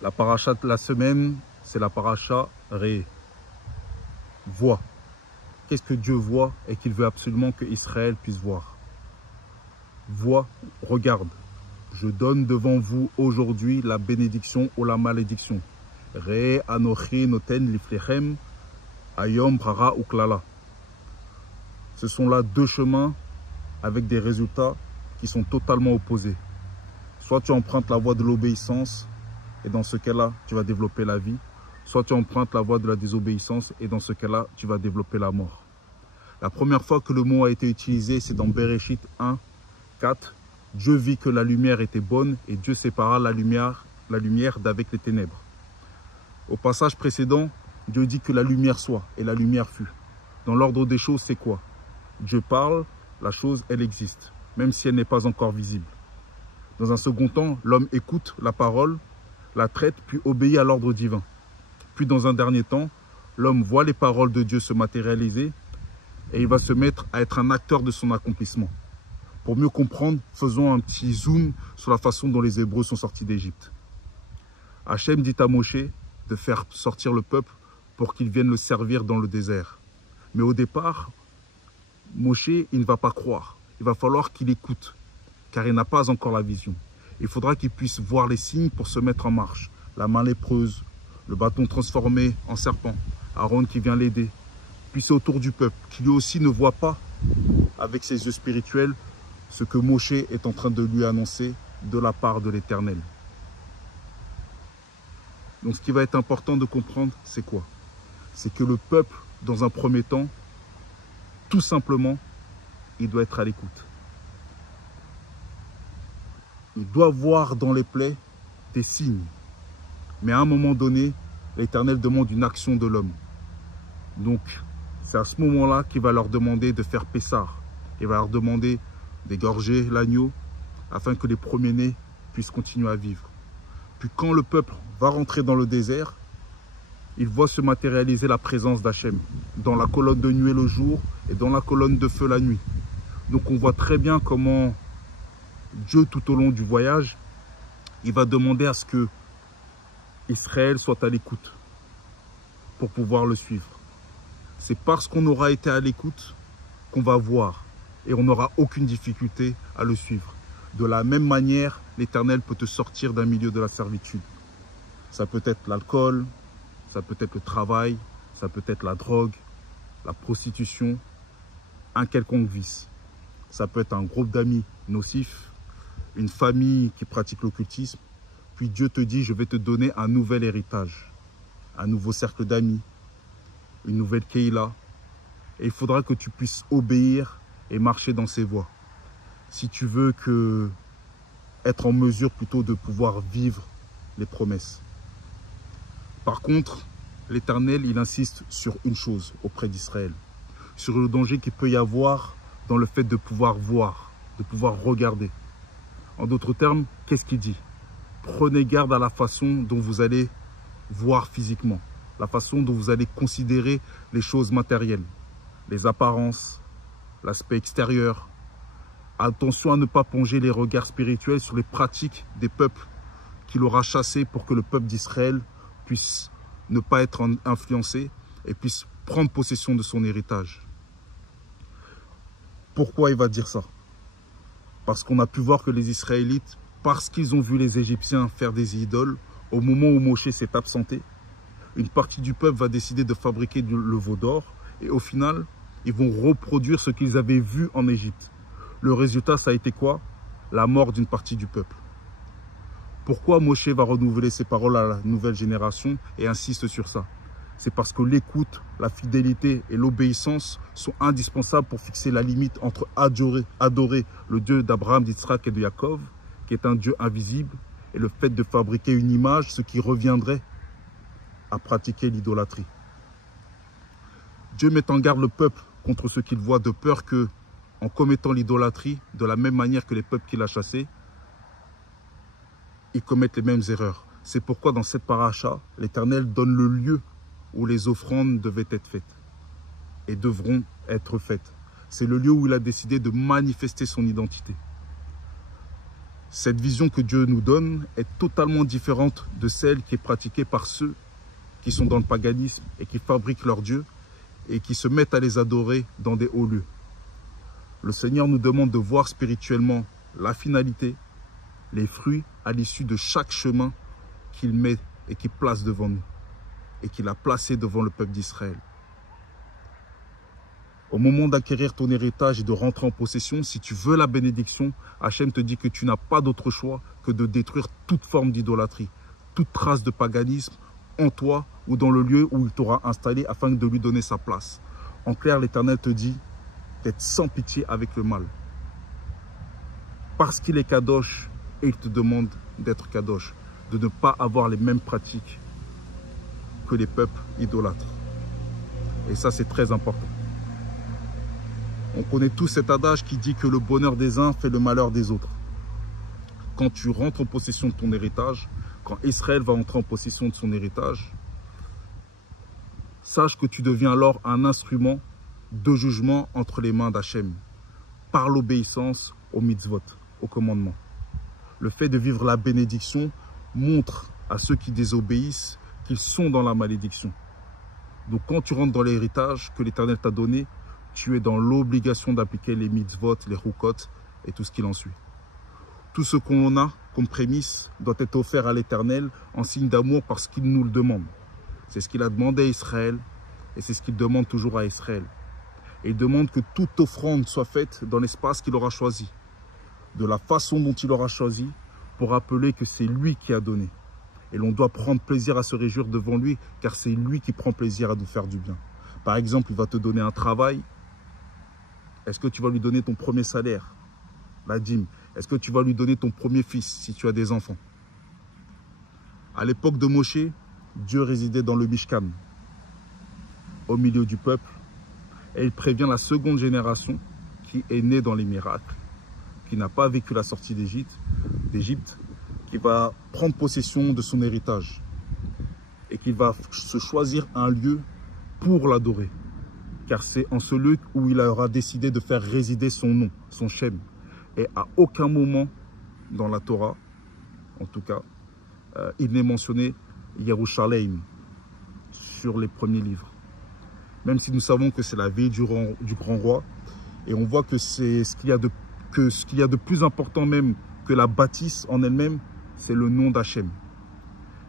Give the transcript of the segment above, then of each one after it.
La paracha de la semaine, c'est la paracha Ré. Voix. Qu'est-ce que Dieu voit et qu'il veut absolument que Israël puisse voir? Voix, regarde. Je donne devant vous aujourd'hui la bénédiction ou la malédiction. Ré anochi noten liflechem ayom brara ou klala. Ce sont là deux chemins avec des résultats qui sont totalement opposés. Soit tu empruntes la voie de l'obéissance et dans ce cas-là, tu vas développer la vie. Soit tu empruntes la voie de la désobéissance et dans ce cas-là, tu vas développer la mort. La première fois que le mot a été utilisé, c'est dans Bereshit 1, 4. Dieu vit que la lumière était bonne et Dieu sépara la lumière d'avec les ténèbres. Au passage précédent, Dieu dit que la lumière soit et la lumière fut. Dans l'ordre des choses, c'est quoi? Dieu parle, la chose, elle existe, même si elle n'est pas encore visible. Dans un second temps, l'homme écoute la parole, la traite, puis obéit à l'ordre divin. Puis dans un dernier temps, l'homme voit les paroles de Dieu se matérialiser et il va se mettre à être un acteur de son accomplissement. Pour mieux comprendre, faisons un petit zoom sur la façon dont les Hébreux sont sortis d'Égypte. Hachem dit à Moshe de faire sortir le peuple pour qu'il vienne le servir dans le désert. Mais au départ, Moshe, il ne va pas croire. Il va falloir qu'il écoute, car il n'a pas encore la vision. Il faudra qu'il puisse voir les signes pour se mettre en marche. La main lépreuse, le bâton transformé en serpent, Aaron qui vient l'aider. Puis c'est autour du peuple, qui lui aussi ne voit pas, avec ses yeux spirituels, ce que Moshe est en train de lui annoncer de la part de l'Éternel. Donc ce qui va être important de comprendre, c'est quoi? C'est que le peuple, dans un premier temps, tout simplement, il doit être à l'écoute. Il doit voir dans les plaies des signes. Mais à un moment donné, l'Éternel demande une action de l'homme. Donc, c'est à ce moment-là qu'il va leur demander de faire Pessar. Il va leur demander d'égorger l'agneau afin que les premiers-nés puissent continuer à vivre. Puis quand le peuple va rentrer dans le désert, il voit se matérialiser la présence d'Hachem dans la colonne de nuée le jour et dans la colonne de feu la nuit. Donc on voit très bien comment Dieu, tout au long du voyage, il va demander à ce que Israël soit à l'écoute pour pouvoir le suivre. C'est parce qu'on aura été à l'écoute qu'on va voir et on n'aura aucune difficulté à le suivre. De la même manière, l'Éternel peut te sortir d'un milieu de la servitude. Ça peut être l'alcool, ça peut être le travail, ça peut être la drogue, la prostitution, un quelconque vice. Ça peut être un groupe d'amis nocifs, une famille qui pratique l'occultisme. Puis Dieu te dit, je vais te donner un nouvel héritage, un nouveau cercle d'amis, une nouvelle Keïla. Et il faudra que tu puisses obéir et marcher dans ses voies. Si tu veux être en mesure plutôt de pouvoir vivre les promesses. Par contre, l'Éternel, il insiste sur une chose auprès d'Israël, sur le danger qu'il peut y avoir dans le fait de pouvoir voir, de pouvoir regarder. En d'autres termes, qu'est-ce qu'il dit? Prenez garde à la façon dont vous allez voir physiquement, la façon dont vous allez considérer les choses matérielles, les apparences, l'aspect extérieur. Attention à ne pas plonger les regards spirituels sur les pratiques des peuples qu'il aura chassés pour que le peuple d'Israël puisse ne pas être influencé et puisse prendre possession de son héritage. Pourquoi il va dire ça? Parce qu'on a pu voir que les Israélites, parce qu'ils ont vu les Égyptiens faire des idoles, au moment où Moshe s'est absenté, une partie du peuple va décider de fabriquer le veau d'or et au final, ils vont reproduire ce qu'ils avaient vu en Égypte. Le résultat, ça a été quoi? La mort d'une partie du peuple. Pourquoi Moshe va renouveler ses paroles à la nouvelle génération et insiste sur ça? C'est parce que l'écoute, la fidélité et l'obéissance sont indispensables pour fixer la limite entre adorer le Dieu d'Abraham, d'Israël et de Jacob, qui est un Dieu invisible, et le fait de fabriquer une image, ce qui reviendrait à pratiquer l'idolâtrie. Dieu met en garde le peuple contre ce qu'il voit de peur que, en commettant l'idolâtrie, de la même manière que les peuples qu'il a chassés, ils commettent les mêmes erreurs. C'est pourquoi dans cette paracha, l'Éternel donne le lieu où les offrandes devaient être faites et devront être faites. C'est le lieu où il a décidé de manifester son identité. Cette vision que Dieu nous donne est totalement différente de celle qui est pratiquée par ceux qui sont dans le paganisme et qui fabriquent leurs dieux et qui se mettent à les adorer dans des hauts lieux. Le Seigneur nous demande de voir spirituellement la finalité, les fruits à l'issue de chaque chemin qu'il met et qu'il place devant nous et qu'il a placé devant le peuple d'Israël. Au moment d'acquérir ton héritage et de rentrer en possession, si tu veux la bénédiction, Hachem te dit que tu n'as pas d'autre choix que de détruire toute forme d'idolâtrie, toute trace de paganisme en toi ou dans le lieu où il t'aura installé afin de lui donner sa place. En clair, l'Éternel te dit d'être sans pitié avec le mal. Parce qu'il est Kadosh, et il te demande d'être Kadosh, de ne pas avoir les mêmes pratiques que les peuples idolâtres. Et ça, c'est très important. On connaît tous cet adage qui dit que le bonheur des uns fait le malheur des autres. Quand tu rentres en possession de ton héritage, quand Israël va entrer en possession de son héritage, sache que tu deviens alors un instrument de jugement entre les mains d'Hachem, par l'obéissance aux mitzvot, aux commandements. Le fait de vivre la bénédiction montre à ceux qui désobéissent qu'ils sont dans la malédiction. Donc quand tu rentres dans l'héritage que l'Éternel t'a donné, tu es dans l'obligation d'appliquer les mitzvot, les roukot et tout ce qu'il en suit. Tout ce qu'on a comme prémisse doit être offert à l'Éternel en signe d'amour parce qu'il nous le demande. C'est ce qu'il a demandé à Israël et c'est ce qu'il demande toujours à Israël. Et il demande que toute offrande soit faite dans l'espace qu'il aura choisi, de la façon dont il aura choisi, pour rappeler que c'est lui qui a donné. Et l'on doit prendre plaisir à se réjouir devant lui, car c'est lui qui prend plaisir à nous faire du bien. Par exemple, il va te donner un travail. Est-ce que tu vas lui donner ton premier salaire, la dîme? Est-ce que tu vas lui donner ton premier fils, si tu as des enfants? À l'époque de Moshe, Dieu résidait dans le Mishkan, au milieu du peuple, et il prévient la seconde génération qui est née dans les miracles, qui n'a pas vécu la sortie d'Égypte, qui va prendre possession de son héritage et qui va se choisir un lieu pour l'adorer. Car c'est en ce lieu où il aura décidé de faire résider son nom, son Shem. Et à aucun moment dans la Torah, en tout cas, il n'est mentionné Yerushalayim sur les premiers livres. Même si nous savons que c'est la ville du grand roi, et on voit que c'est ce qu'il y a de plus important même que la bâtisse en elle-même, c'est le nom d'Hachem.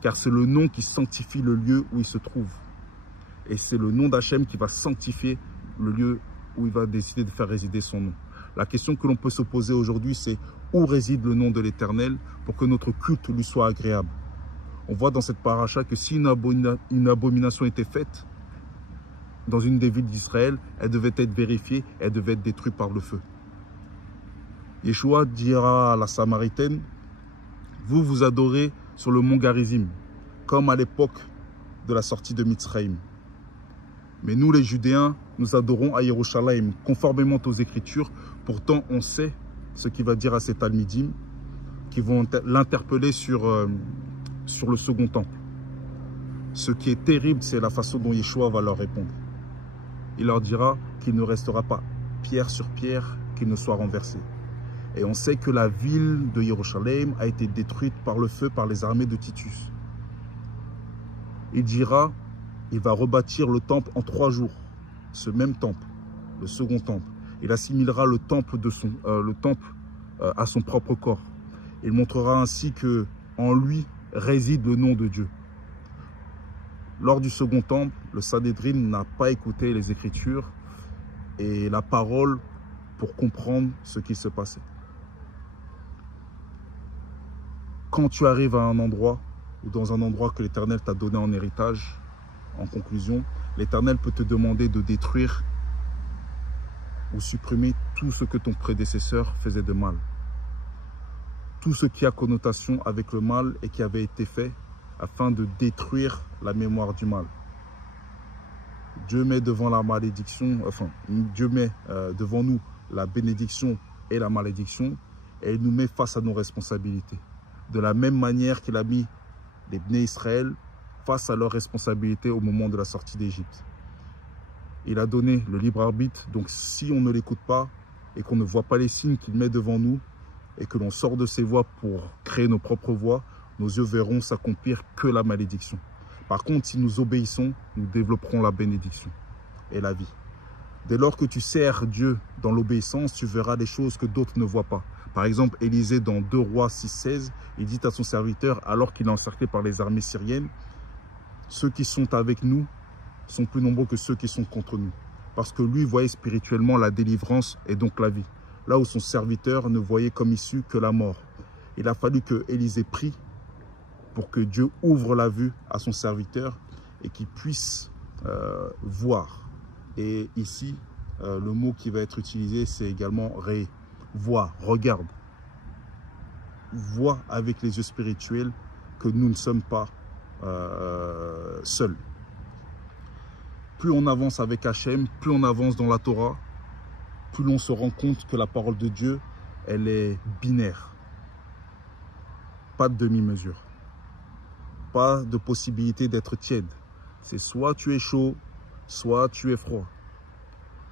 Car c'est le nom qui sanctifie le lieu où il se trouve. Et c'est le nom d'Hachem qui va sanctifier le lieu où il va décider de faire résider son nom. La question que l'on peut se poser aujourd'hui, c'est où réside le nom de l'Éternel pour que notre culte lui soit agréable. On voit dans cette paracha que si une abomination était faite dans une des villes d'Israël, elle devait être vérifiée, elle devait être détruite par le feu. Yeshua dira à la Samaritaine, vous vous adorez sur le mont Garizim, comme à l'époque de la sortie de Mitzraïm. Mais nous, les Judéens, nous adorons à Yerushalayim, conformément aux Écritures. Pourtant, on sait ce qu'il va dire à ces Talmidim, qui vont l'interpeller sur le second temple. Ce qui est terrible, c'est la façon dont Yeshua va leur répondre. Il leur dira qu'il ne restera pas pierre sur pierre, qu'il ne soit renversé. Et on sait que la ville de Yerushalayim a été détruite par le feu, par les armées de Titus. Il dira, il va rebâtir le temple en 3 jours, ce même temple, le second temple. Il assimilera le temple à son propre corps. Il montrera ainsi que en lui réside le nom de Dieu. Lors du second temple, le Sanhédrin n'a pas écouté les Écritures et la parole pour comprendre ce qui se passait. Quand tu arrives à un endroit ou dans un endroit que l'Éternel t'a donné en héritage, en conclusion, l'Éternel peut te demander de détruire ou supprimer tout ce que ton prédécesseur faisait de mal. Tout ce qui a connotation avec le mal et qui avait été fait afin de détruire la mémoire du mal. Dieu met devant la malédiction, Dieu met devant nous la bénédiction et la malédiction et il nous met face à nos responsabilités. De la même manière qu'il a mis les Bnei Israël face à leurs responsabilités au moment de la sortie d'Égypte. Il a donné le libre arbitre, donc si on ne l'écoute pas et qu'on ne voit pas les signes qu'il met devant nous, et que l'on sort de ces voies pour créer nos propres voies, nos yeux verront s'accomplir que la malédiction. Par contre, si nous obéissons, nous développerons la bénédiction et la vie. Dès lors que tu sers Dieu dans l'obéissance, tu verras des choses que d'autres ne voient pas. Par exemple, Élisée, dans 2 Rois 6,16, il dit à son serviteur, alors qu'il est encerclé par les armées syriennes, « Ceux qui sont avec nous sont plus nombreux que ceux qui sont contre nous. » Parce que lui voyait spirituellement la délivrance et donc la vie. Là où son serviteur ne voyait comme issue que la mort. Il a fallu que Élisée prie pour que Dieu ouvre la vue à son serviteur et qu'il puisse voir. Et ici, le mot qui va être utilisé, c'est également « ré ». Vois, regarde. Vois avec les yeux spirituels que nous ne sommes pas seuls. Plus on avance avec Hachem, plus on avance dans la Torah, plus l'on se rend compte que la parole de Dieu, elle est binaire. Pas de demi-mesure. Pas de possibilité d'être tiède. C'est soit tu es chaud, soit tu es froid.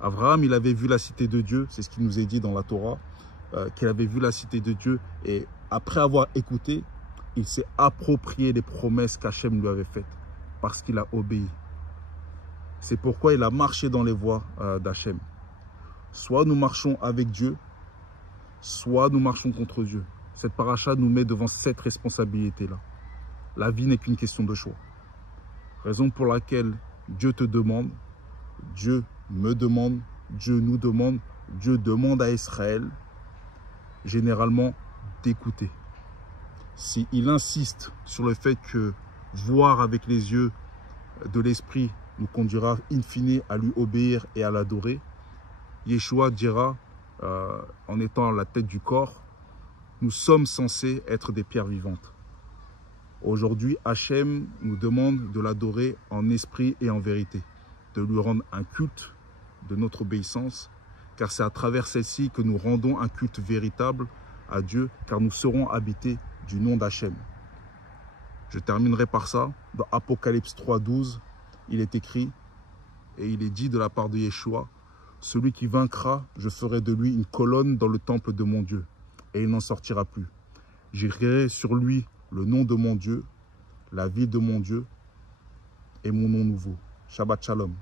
Abraham, il avait vu la cité de Dieu, c'est ce qu'il nous est dit dans la Torah, qu'il avait vu la cité de Dieu et après avoir écouté, il s'est approprié les promesses qu'Hachem lui avait faites parce qu'il a obéi. C'est pourquoi il a marché dans les voies d'Hachem. Soit nous marchons avec Dieu, soit nous marchons contre Dieu. Cette paracha nous met devant cette responsabilité-là. La vie n'est qu'une question de choix. Raison pour laquelle Dieu te demande, Dieu me demande, Dieu nous demande, Dieu demande à Israël, généralement, d'écouter. S'il insiste sur le fait que voir avec les yeux de l'esprit nous conduira in fine à lui obéir et à l'adorer, Yeshua dira, en étant la tête du corps, nous sommes censés être des pierres vivantes. Aujourd'hui, Hachem nous demande de l'adorer en esprit et en vérité, de lui rendre un culte de notre obéissance, car c'est à travers celle-ci que nous rendons un culte véritable à Dieu, car nous serons habités du nom d'Hachem. Je terminerai par ça. Dans Apocalypse 3,12, il est écrit, et il est dit de la part de Yeshua, « Celui qui vaincra, je ferai de lui une colonne dans le temple de mon Dieu, et il n'en sortira plus. J'écrirai sur lui le nom de mon Dieu, la ville de mon Dieu, et mon nom nouveau. » Shabbat Shalom.